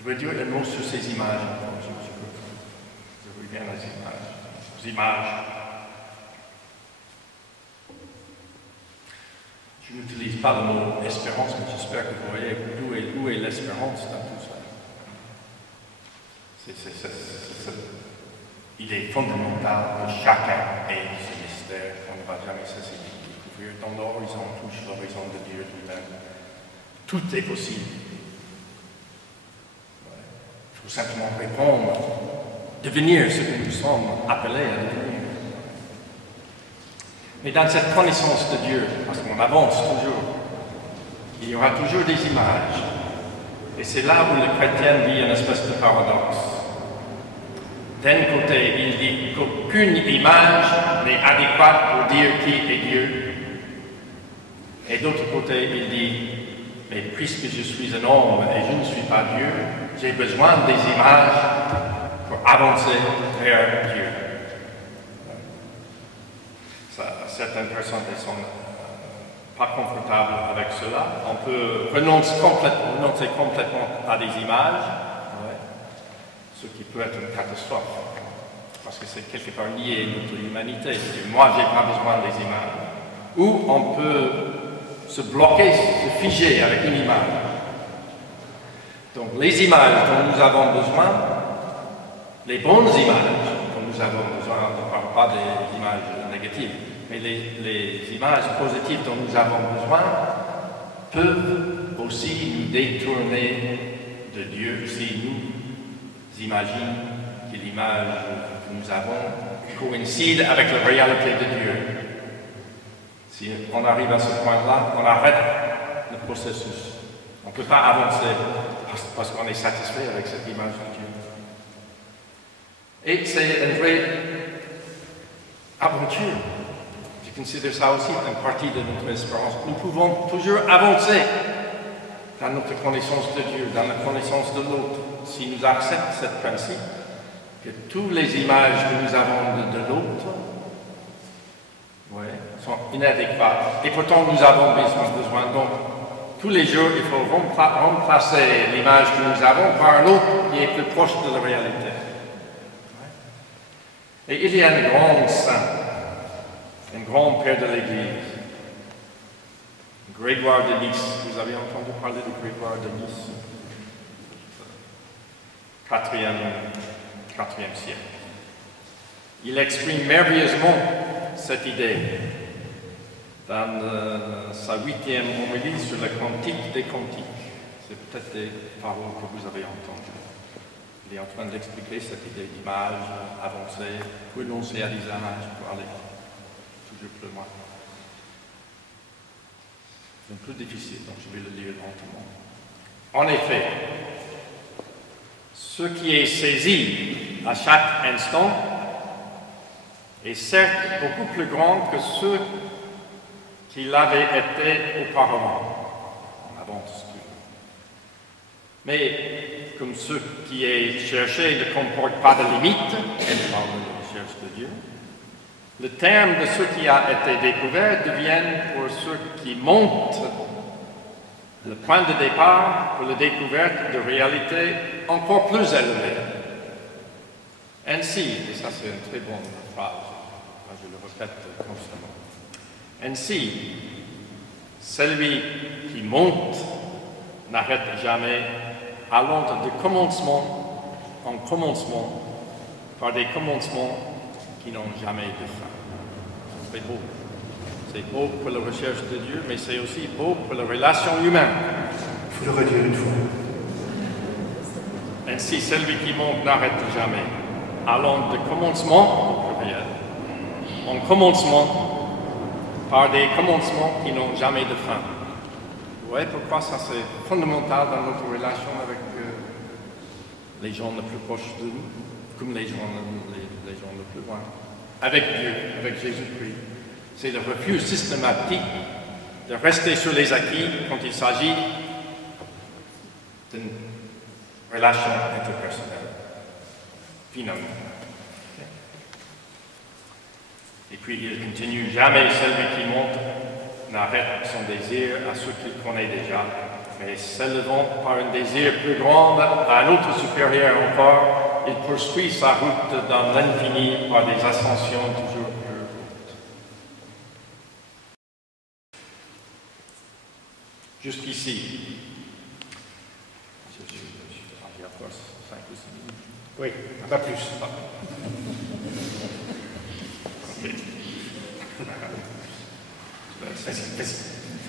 Je veux dire un mot sur ces images. Je reviens à ces images. Je n'utilise pas le mot espérance, mais j'espère que vous voyez où est l'espérance dans tout ça. C'est cette idée fondamentale que chacun ait ce mystère qu'on ne va jamais cesser de découvrir. Dans l'horizon, touche l'horizon de Dieu lui-même. Tout est possible. Il faut simplement répondre, devenir ce que nous sommes appelés à devenir. Mais dans cette connaissance de Dieu, parce qu'on avance toujours, il y aura toujours des images. Et c'est là où le chrétien vit une espèce de paradoxe. D'un côté, il dit qu'aucune image n'est adéquate pour dire qui est Dieu. Et d'autre côté, il dit, mais puisque je suis un homme et je ne suis pas Dieu, j'ai besoin des images pour avancer vers Dieu. Certaines personnes ne sont pas confortables avec cela. On peut renoncer complètement à des images, ce qui peut être une catastrophe, parce que c'est quelque part lié à notre humanité. Moi, je n'ai pas besoin des images. Ou on peut se bloquer, se figer avec une image. Donc les images dont nous avons besoin, les bonnes images dont nous avons besoin, on ne parle pas des images négatives, mais les images positives dont nous avons besoin peuvent aussi nous détourner de Dieu si nous imaginons que l'image que nous avons coïncide avec la réalité de Dieu. Si on arrive à ce point-là, on arrête le processus. On ne peut pas avancer parce qu'on est satisfait avec cette image de Dieu. Et c'est une vraie aventure. Je considère ça aussi une partie de notre espérance. Nous pouvons toujours avancer dans notre connaissance de Dieu, dans la connaissance de l'autre, si nous acceptons ce principe que toutes les images que nous avons de l'autre sont inadéquates. Et pourtant, nous avons besoin. Donc, tous les jours, il faut remplacer l'image que nous avons par un autre qui est plus proche de la réalité. Et il y a un grand saint, un grand père de l'Église, Grégoire de Nice. Vous avez entendu parler de Grégoire de Nice? 4e siècle. Il exprime merveilleusement cette idée dans sa 8e homélie sur le Cantique des Cantiques. C'est peut-être des paroles que vous avez entendues. Il est en train d'expliquer cette idée d'image, avancer, renoncer à des images pour aller toujours plus loin. C'est un peu difficile, donc je vais le lire lentement. En effet, ce qui est saisi à chaque instant est certes beaucoup plus grand que ce qui l'avait été auparavant. On avance. Mais comme ce qui est cherché ne comporte pas de limite, elle parle de la recherche de Dieu, le terme de ce qui a été découvert devient pour ceux qui montent le point de départ pour la découverte de réalités encore plus élevées. Ainsi, et ça c'est une très bonne phrase, je le répète constamment, ainsi, celui qui monte n'arrête jamais, allant de commencement en commencement, par des commencements qui n'ont jamais de fin. C'est beau. C'est beau pour la recherche de Dieu, mais c'est aussi beau pour la relation humaine. Il faut le redire une fois. Ainsi, celui qui monte n'arrête jamais, allant de commencement au pluriel, en commencement, par des commencements qui n'ont jamais de fin. Vous voyez pourquoi ça c'est fondamental dans notre relation avec les gens les plus proches de nous, comme les gens les plus loin. Avec Dieu, avec Jésus-Christ. C'est le refus systématique de rester sur les acquis quand il s'agit d'une relation interpersonnelle, finalement. Et puis il continue, jamais celui qui monte n'arrête son désir à ceux qu'il connaît déjà, mais s'élevant par un désir plus grand à un autre supérieur encore, il poursuit sa route dans l'infini par des ascensions toujours plus hautes. Jusqu'ici, je vais encore 5 ou 6 minutes. Oui, pas plus.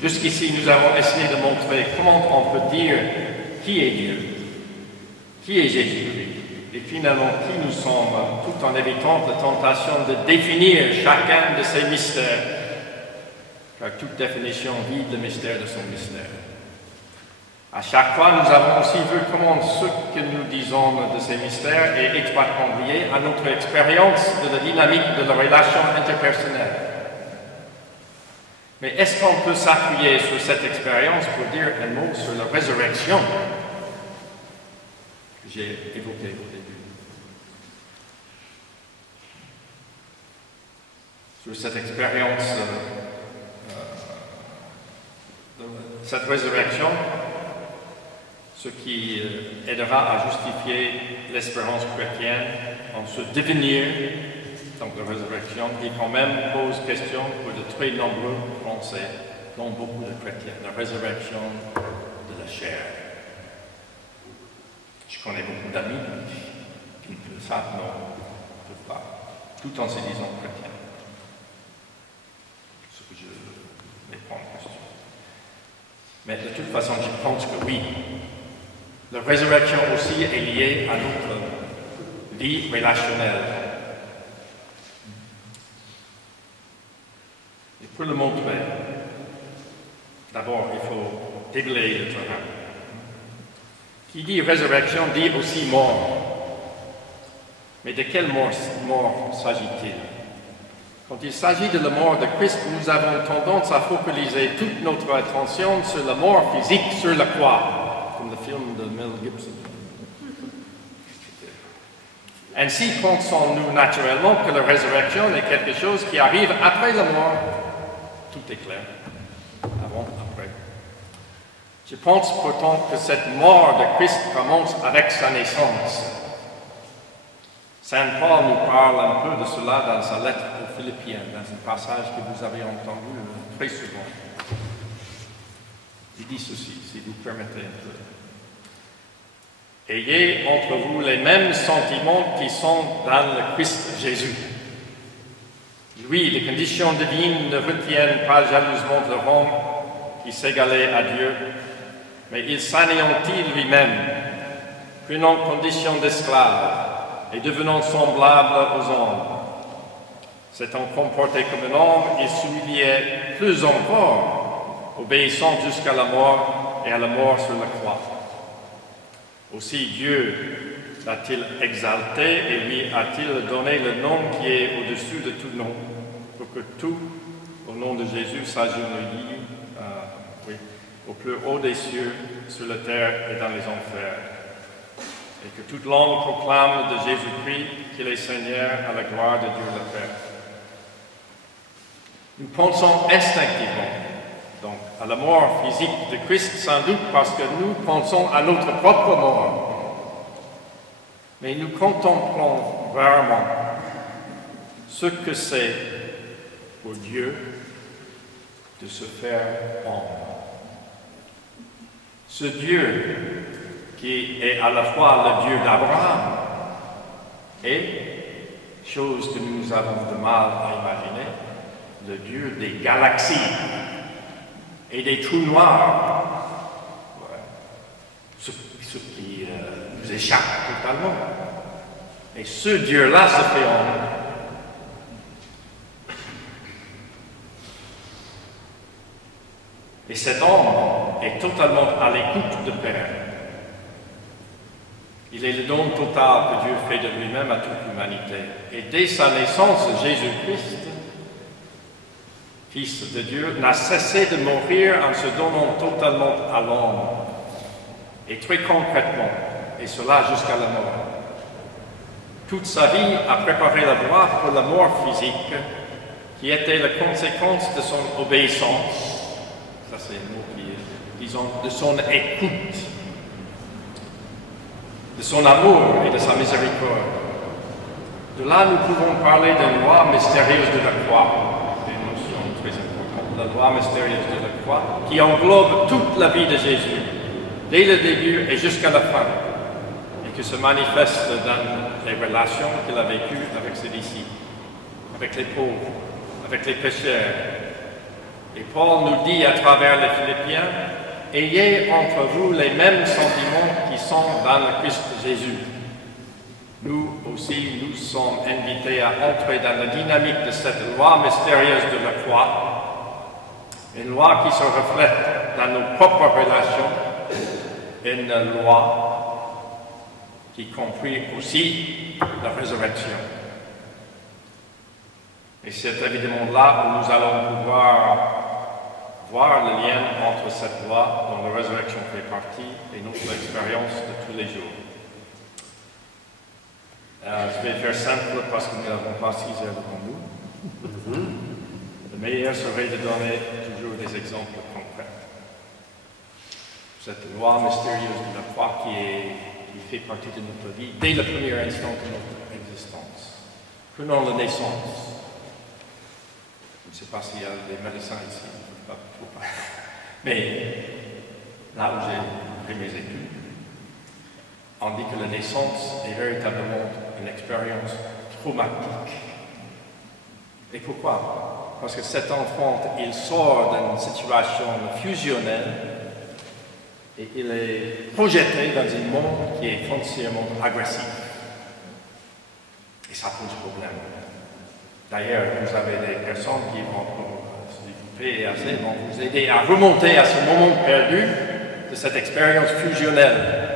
Jusqu'ici, nous avons essayé de montrer comment on peut dire qui est Dieu, qui est Jésus-Christ, et finalement qui nous sommes, tout en évitant la tentation de définir chacun de ces mystères, car toute définition vide le mystère de son mystère. À chaque fois, nous avons aussi vu comment ce que nous disons de ces mystères est étroitement lié à notre expérience de la dynamique de la relation interpersonnelle. Mais est-ce qu'on peut s'appuyer sur cette expérience pour dire un mot sur la résurrection que j'ai évoquée au début? Sur cette expérience, de cette résurrection, ce qui aidera à justifier l'espérance chrétienne en ce devenir, donc la résurrection, qui quand même pose question pour de très nombreux Français, dont beaucoup de chrétiens, la résurrection de la chair. Je connais beaucoup d'amis qui ne savent pas, tout en se disant chrétiens. Ce que je vais prendre en question. Mais de toute façon, je pense que oui. La résurrection aussi est liée à notre vie relationnelle. Et pour le montrer, d'abord, il faut déblayer le terrain. Qui dit résurrection dit aussi mort. Mais de quelle mort s'agit-il? Quand il s'agit de la mort de Christ, nous avons tendance à focaliser toute notre attention sur la mort physique sur la croix, comme le film de Mel Gibson. Ainsi pensons-nous naturellement que la résurrection est quelque chose qui arrive après la mort. Tout est clair. Avant, après. Je pense pourtant que cette mort de Christ commence avec sa naissance. Saint Paul nous parle un peu de cela dans sa lettre aux Philippiens, dans un passage que vous avez entendu très souvent. Il dit ceci, si vous permettez un peu. Ayez entre vous les mêmes sentiments qui sont dans le Christ Jésus. Lui, les conditions divines ne retiennent pas jalousement le rang qui s'égalait à Dieu, mais il s'anéantit lui-même, prenant condition d'esclave et devenant semblable aux hommes. S'étant comporté comme un homme, il s'humiliait plus encore, obéissant jusqu'à la mort et à la mort sur la croix. Aussi Dieu l'a-t-il exalté et lui a-t-il donné le nom qui est au-dessus de tout nom, pour que tout, au nom de Jésus, s'agenouille au plus haut des cieux, sur la terre et dans les enfers, et que toute langue proclame de Jésus-Christ qu'il est Seigneur à la gloire de Dieu le Père. Nous pensons instinctivement donc à la mort physique de Christ, sans doute parce que nous pensons à notre propre mort. Mais nous contemplons rarement ce que c'est pour Dieu de se faire homme. Ce Dieu qui est à la fois le Dieu d'Abraham et, chose que nous avons de mal à imaginer, le Dieu des galaxies et des trous noirs, ce qui nous échappe totalement. Et ce Dieu-là se fait homme. Et cet homme est totalement à l'écoute de Père. Il est le don total que Dieu fait de lui-même à toute l'humanité. Et dès sa naissance, Jésus-Christ, Fils de Dieu, n'a cessé de mourir en se donnant totalement à l'homme. Et très concrètement, et cela jusqu'à la mort. Toute sa vie a préparé la voie pour la mort physique, qui était la conséquence de son obéissance. Ça, c'est un mot qui disons, de son écoute, de son amour et de sa miséricorde. De là, nous pouvons parler d'une loi mystérieuse de la croix, une notion très importante, la loi mystérieuse de la croix, qui englobe toute la vie de Jésus, dès le début et jusqu'à la fin, et qui se manifeste dans les relations qu'il a vécues avec ses disciples, avec les pauvres, avec les pécheurs. Et Paul nous dit à travers les Philippiens, « Ayez entre vous les mêmes sentiments qui sont dans le Christ Jésus. » Nous aussi, nous sommes invités à entrer dans la dynamique de cette loi mystérieuse de la croix, une loi qui se reflète dans nos propres relations, une loi qui comprit aussi la résurrection. Et c'est évidemment là où nous allons pouvoir voir le lien entre cette loi dont la résurrection fait partie et notre expérience de tous les jours. Je vais faire simple parce que nous n'avons pas 6 heures devant nous. Le meilleur serait de donner toujours des exemples concrets. Cette loi mystérieuse de la croix qui fait partie de notre vie dès le premier instant de notre existence. Prenons la naissance. Je ne sais pas s'il y a des médecins ici, pas trop. Mais là où j'ai fait mes études, on dit que la naissance est véritablement une expérience traumatique. Et pourquoi? Parce que cet enfant, il sort d'une situation fusionnelle et il est projeté dans un monde qui est foncièrement agressif. Et ça pose problème. D'ailleurs, vous avez des personnes qui vont vous aider à remonter à ce moment perdu de cette expérience fusionnelle.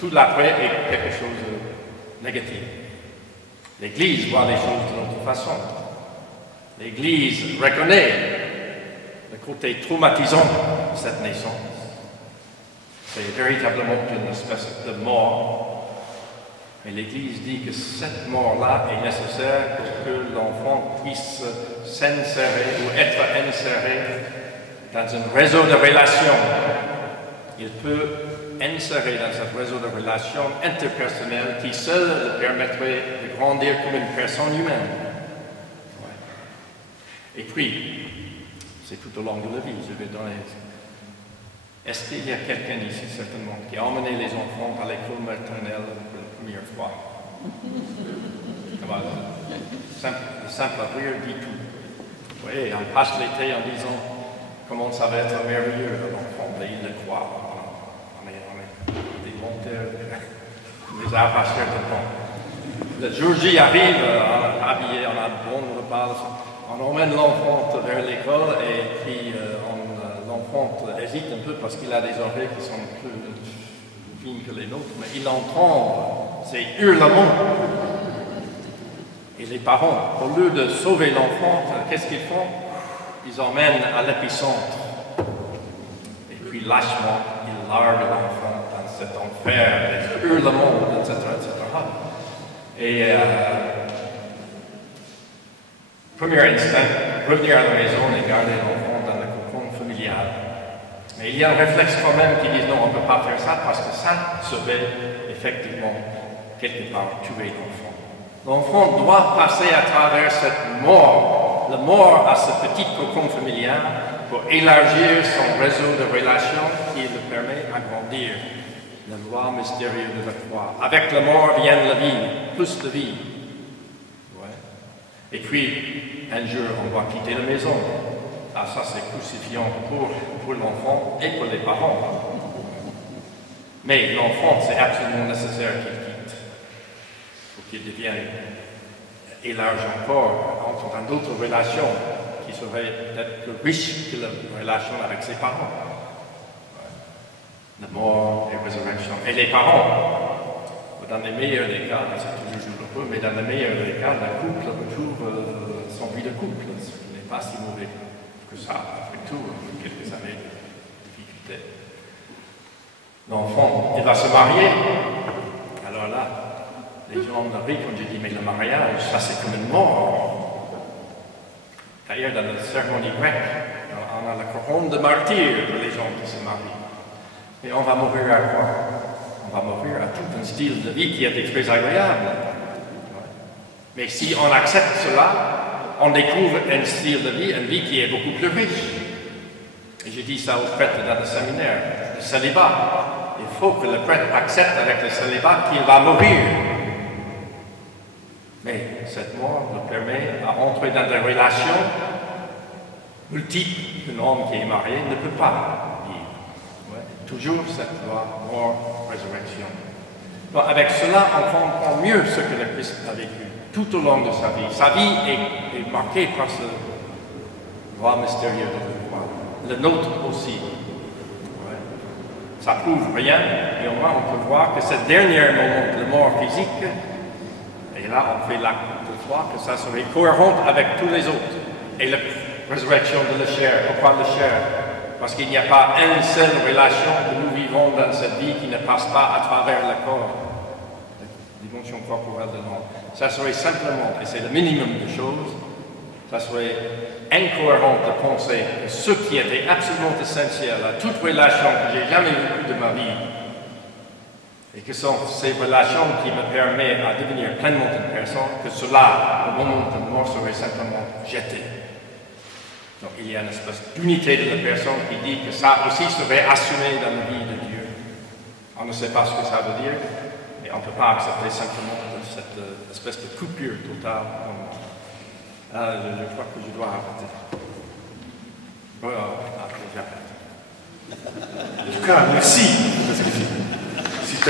Tout l'après est quelque chose de négatif. L'Église voit les choses de notre façon. L'Église reconnaît le côté traumatisant de cette naissance. C'est véritablement une espèce de mort. Mais l'Église dit que cette mort-là est nécessaire pour que l'enfant puisse s'insérer ou être inséré dans un réseau de relations. Il peut insérer dans ce réseau de relations interpersonnelles qui seul le permettrait de grandir comme une personne humaine. Ouais. Et puis, c'est tout au long de la vie, je vais donner. Est-ce qu'il y a quelqu'un ici, certainement, qui a emmené les enfants à l'école maternelle pour la première fois? Le simple rire dit tout. Vous voyez, on passe l'été en disant comment ça va être merveilleux, l'enfant, mais il le croit. On est des monteurs, des arracheurs de temps. Le jour J arrive, on est habillé, on a un bon repas, on emmène l'enfant vers l'école et puis l'enfant hésite un peu parce qu'il a des oreilles qui sont plus fines que les nôtres, mais il entend ces hurlements. Et les parents, au lieu de sauver l'enfant, qu'est-ce qu'ils font? Ils emmènent à l'épicentre. Et puis lâchement, ils larguent l'enfant dans cet enfer, des hurlements, etc., etc. Et premier instinct, revenir à la maison et garder l'enfant dans le cocon familial. Mais il y a un réflexe quand même qui dit non, on ne peut pas faire ça parce que ça serait effectivement quelque part tuer l'enfant. L'enfant doit passer à travers cette mort, la mort à ce petit cocon familial pour élargir son réseau de relations qui le permet à grandir. La loi mystérieuse de la croix. Avec la mort vient la vie, plus de vie. Ouais. Et puis, un jour, on doit quitter la maison. Ah, ça c'est crucifiant pour l'enfant et pour les parents. Mais l'enfant, c'est absolument nécessaire qu'il quitte. Pour qu'il devienne élargi encore, entre dans d'autres relations qui seraient peut-être plus riches que la relation avec ses parents. La mort et la résurrection. Et les parents, dans les meilleurs des cas, c'est toujours douloureux, mais dans les meilleurs des cas, le couple retrouve son vie de couple, ce qui n'est pas si mauvais que ça, après tout, quelques années de difficulté. L'enfant, il va se marier. Alors là, les gens me rient quand je dis, mais le mariage, ça c'est comme une mort. D'ailleurs, dans la cérémonie grecque, en on a la couronne de martyr pour les gens qui se marient. Et on va mourir à quoi? On va mourir à tout un style de vie qui est très agréable. Mais si on accepte cela, on découvre un style de vie, une vie qui est beaucoup plus riche. Et je dis ça aux prêtres dans le séminaire, le célibat. Il faut que le prêtre accepte avec le célibat qu'il va mourir. Mais cette mort nous permet d'entrer dans des relations multiples qu'un homme qui est marié ne peut pas vivre. Ouais. Toujours cette loi mort-résurrection. Avec cela, on comprend mieux ce que le Christ a vécu tout au long de sa vie. Sa vie est marquée par ce loi mystérieux de la croix. Le nôtre aussi. Ouais. Ça prouve rien, mais au moins on peut voir que ce dernier moment de mort physique, et là on fait l'acte de foi, que ça serait cohérent avec tous les autres. Et la résurrection de la chair. Pourquoi la chair? Parce qu'il n'y a pas une seule relation que nous vivons dans cette vie qui ne passe pas à travers le corps. La dimension corporelle de l'homme. Ça serait simplement, et c'est le minimum de choses, ça serait incohérent de penser que ce qui était absolument essentiel à toute relation que j'ai jamais vécue de ma vie, et que sont ces relations qui me permettent à devenir pleinement une personne, que cela, au moment de mort, serait simplement jeté. Donc il y a une espèce d'unité de la personne qui dit que ça aussi serait assumé dans la vie de Dieu. On ne sait pas ce que ça veut dire, mais on ne peut pas accepter simplement cette espèce de coupure totale. Je crois que je dois arrêter. Voilà, j'arrête. En tout cas, merci. C'est